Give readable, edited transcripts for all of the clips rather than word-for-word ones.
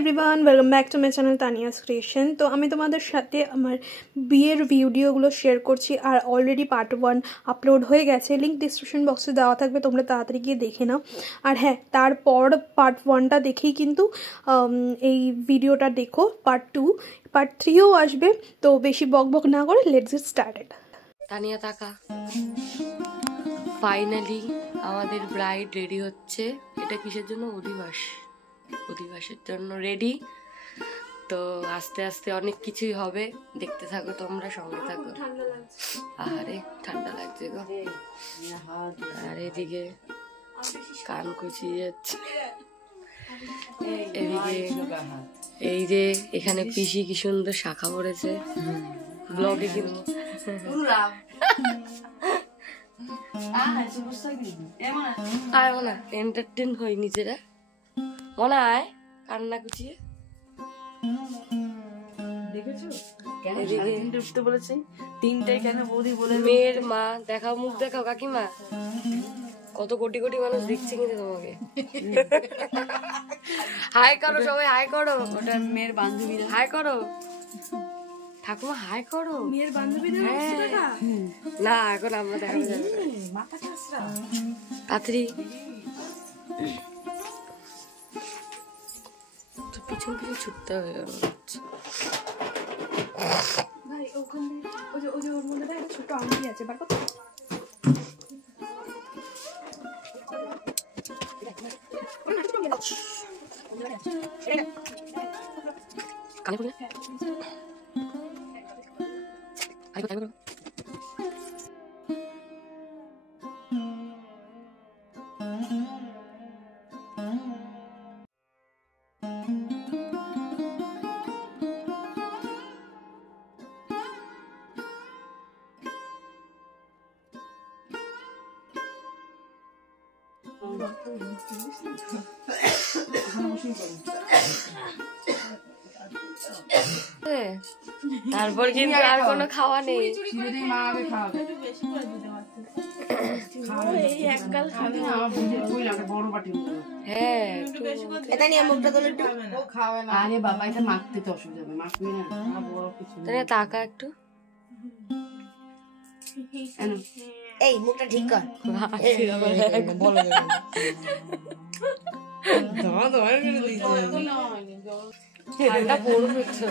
Everyone, welcome back to my channel Tania's creation. তো আমি তোমাদের সাথে আমার বিয়ের ভিডিওগুলো শেয়ার করছি, আর অলরেডি পার্ট 1 আপলোড হয়ে গেছে। লিঙ্ক ডিসক্রিপশন বক্সে দেওয়া থাকবে, তোমরা তাড়াতাড়ি গিয়ে দেখে নাও। আর হ্যাঁ, তারপর পার্ট 1টা দেখেই কিন্তু এই ভিডিওটা দেখো। পার্ট 2 পার্ট 3ও আসবে। তো বেশি বকবক না করে লেটস গেট স্টার্টেড। তানিয়া তাকা, ফাইনালি আমাদের ব্রাইড রেডি হচ্ছে। এটা কিসের জন্য? অধিবাসের জন্য রেডি। তো আস্তে আস্তে অনেক কিছুই হবে, দেখতে থাকো তোমরা, সঙ্গে থাকো। আরে ঠান্ডা লাগছে গো। আর এদিকে কান কুচিয়ে যাচ্ছে, এদিকে এই যে এখানে পিসি কি সুন্দর শাখা পড়েছে ব্লগে, কিন্তু এন্টারটেন হই নিজেরা, মনে হয় কান্না কুচিয়ে। মেয়ের মা দেখাও, মুখ দেখাও কাকিমা, কত কোটি কোটি মানুষ দেখছে কিন্তু তোমাকে। হাই করো সবাই, হাই করো। ওটা মেয়ের বান্ধবীরা, হাই করো। ঠাকুমা হাই করো। মেয়ের বান্ধবীদের না, এখন আমরা দেখাবো যাবে তাড়াতাড়ি। তো পিছন পিছন ছুটতে হবে। ভাই ওখানে ওই যে ওর মধ্যে একটা ছোট আংটি আছে, বার করতে। কানে পড়ে তারপর কিন্তু আর কোনো খাওয়া নেই। তাকা একটু, এই মুখটা ঠিক কর। ঠান্ডা পড়বে তো।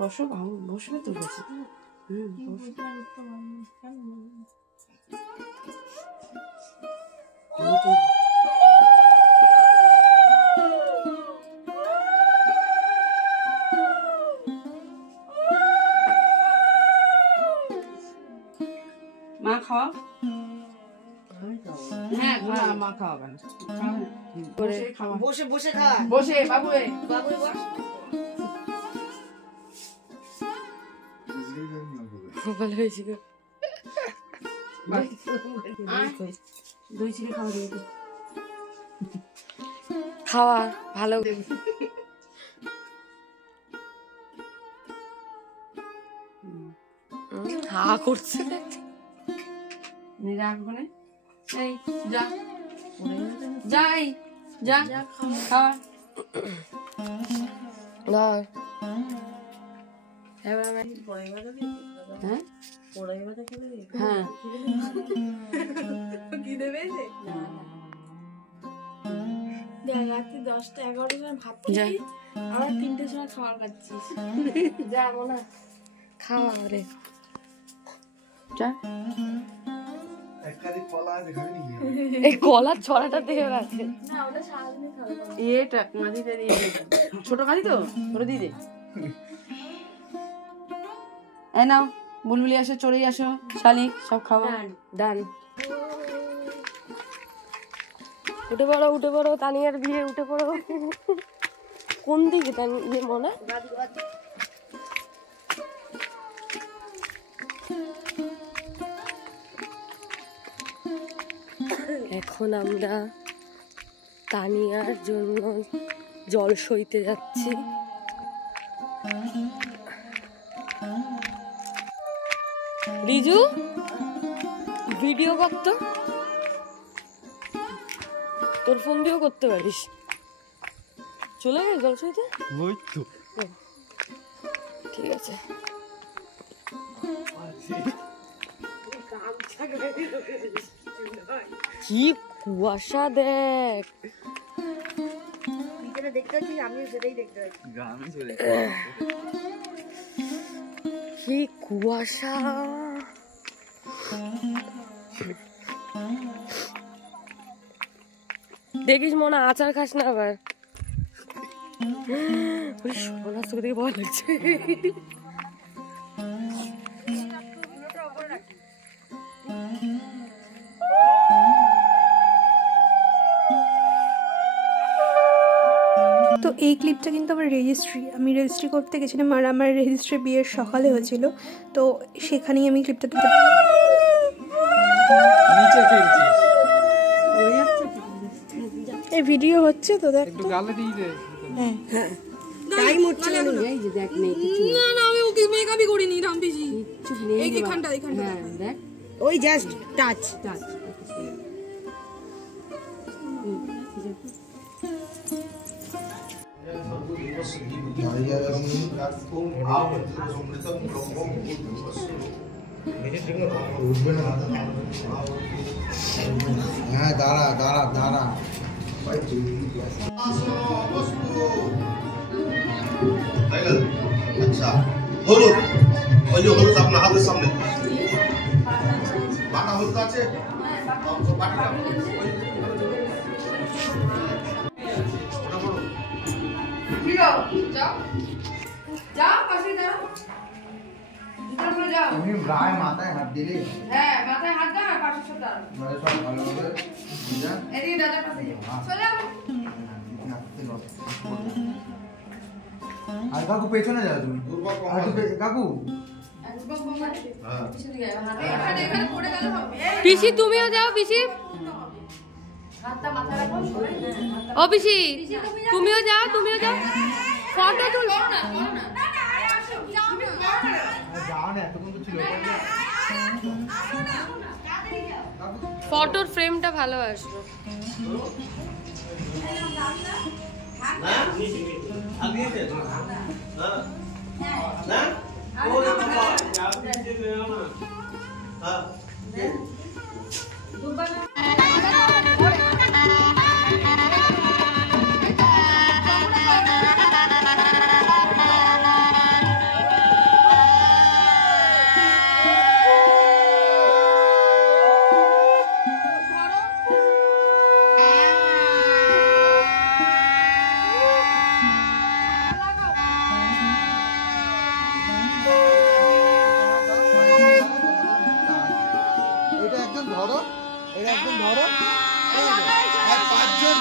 বসো, বসবে তো, বসে। মা খাওয়া, হ্যাঁ মা খাওয়াবে না, বসে বসে খা, বসে বাবু বাবু বস। ভালো হয়েছে গো। দই চিড়ে খাওয়া দেবে, খাওয়া ভালো। হা করছে, এই যা যাই যা খাওয়া। হ্যাঁ রাত্রি 10টা-11টার সময় ভাত খাই, আবার 3টের সময় খাবার খাচ্ছিস। যাবো না, খাওয়া রে যা। এই কলার ছড়াটা দিয়ে আছে, ছোট কালি তো ছোট দিয়ে দে। এই নাও, বুলবুলি আসো, চড়েই আসো, শালিক সব খাওয়া ডান। উঠে পড়ো, উঠে পড়ো, তানিয়ার বিয়ে উঠে পড়ো। কোন দিকে তানিয়ে মনে? এখন আমরা তানিয়ার জন্য জল সইতে যাচ্ছি। রিজু ভিডিও করতো, তোর ফোন দিয়েও করতে পারিস। চলে গেল জল সইতে, ঠিক আছে। কি কুয়াশা দেখ, কি কুয়াশা। দেখিস মনে আচার খাস না আবার। সর্বনাশ, তোকে দেখে ভয় লাগছে। তো এই ক্লিপটা কিন্তু আমার আমি রেজিস্ট্রি করতে গেছিলাম, আর আমার রেজিস্ট্রি বিয়ের সকালে হয়েছিল, তো সেখানেই আমি ক্লিপটা তুলে। এই ভিডিও হচ্ছে তো, দেখ একটু গালে দিয়ে দে। হ্যাঁ হ্যাঁ, টাইম হচ্ছে না। এই যে দেখ, নেই কিছু না। না আমি ওকে মেকআপই করিনি রামপিজি, কিছু নেই। এই এখানটা হ্যাঁ দেখ, ওই জাস্ট টাচ। হ্যাঁ দাঁড়া দাঁড়া দাঁড়া, আচ্ছা হলুদ, ওই যে হলুদ আপনার হাতের সামনে বাটা হলুদ আছে। তুমি প্রায় মাথায় হাত দিলে, হ্যাঁ মাথায় হাত দাও আর পাশে সব দাও, মানে সব ভালোভাবে বুঝা। এদিকে দাদার পাশে চলে যাও। আর কাকু পেছনে যাও তুমি, কাকু পিসি তুমিও যাও। পিসি ও পিসি তুমিও যাও, তুমিও যাও। ফটো তুলো না, ফটোর ফ্রেমটা ভালো আসবে।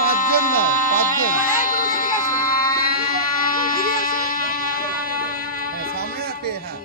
পাঁচজন না, পাঁচজন সামনে রাখে। হ্যাঁ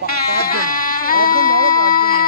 পাঁচজন, একজন ধরো, পাঁচজন।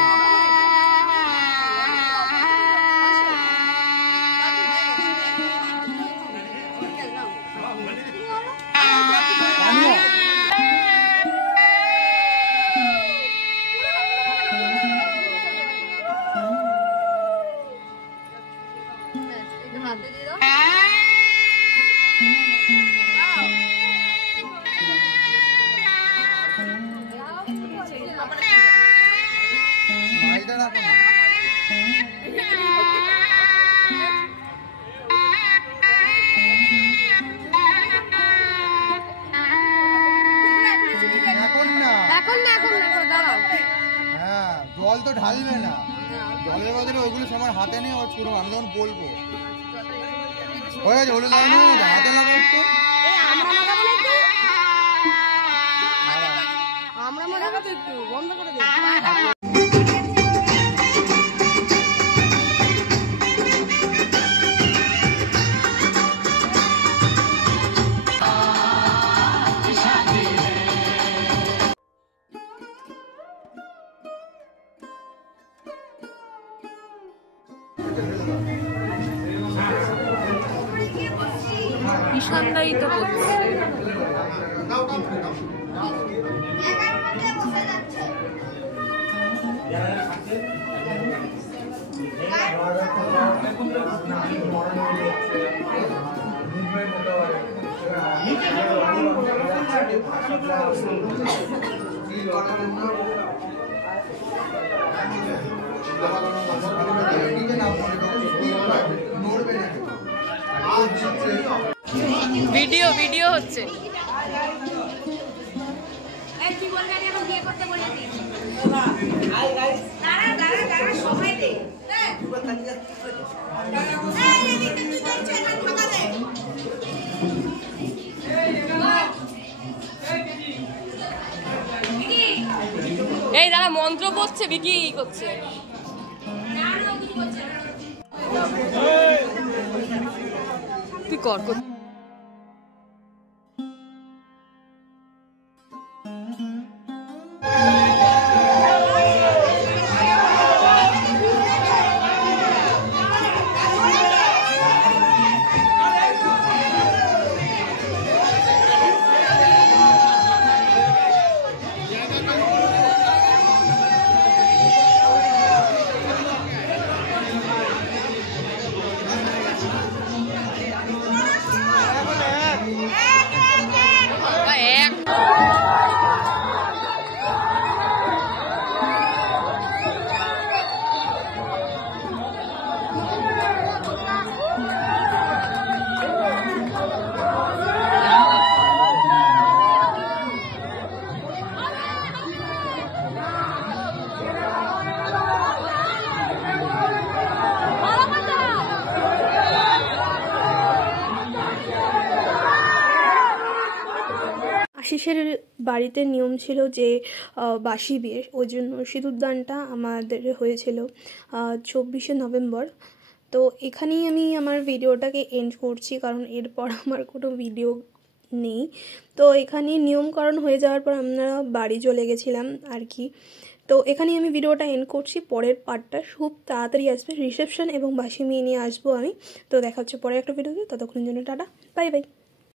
হ্যাঁ জল তো ঢালবে না, জলের বদলে ওইগুলো সবার হাতে নিয়ে ওর ছুড়ো, আমি যখন বলবো হয়ে গেছে। হলুদ হাতে লাগাবো তো, আমরা একটু বন্ধ করে দেব। ঈশানদাই তো করছে। ভিডিও ভিডিও হচ্ছে। এই দাদা মন্ত্র পড়ছে, বিকি করছে। তুই কর। আশিসের বাড়িতে নিয়ম ছিল যে বাসি বিয়ে, ওই জন্য সিঁদুরদানটা আমাদের হয়েছিল 24শে নভেম্বর। তো এখানেই আমি আমার ভিডিওটাকে এন্ড করছি, কারণ এরপর আমার কোনো ভিডিও নেই। তো এখানে নিয়মকরণ হয়ে যাওয়ার পর আমরা বাড়ি চলে গেছিলাম আর কি। তো এখানেই আমি ভিডিওটা এন্ড করছি। পরের পার্টটা খুব তাড়াতাড়ি আসবে, রিসেপশন এবং বাসি মেয়ে নিয়ে আসবো আমি। তো দেখা হচ্ছে পরে একটা ভিডিওতে, ততক্ষণের জন্য টাটা, বাই বাই।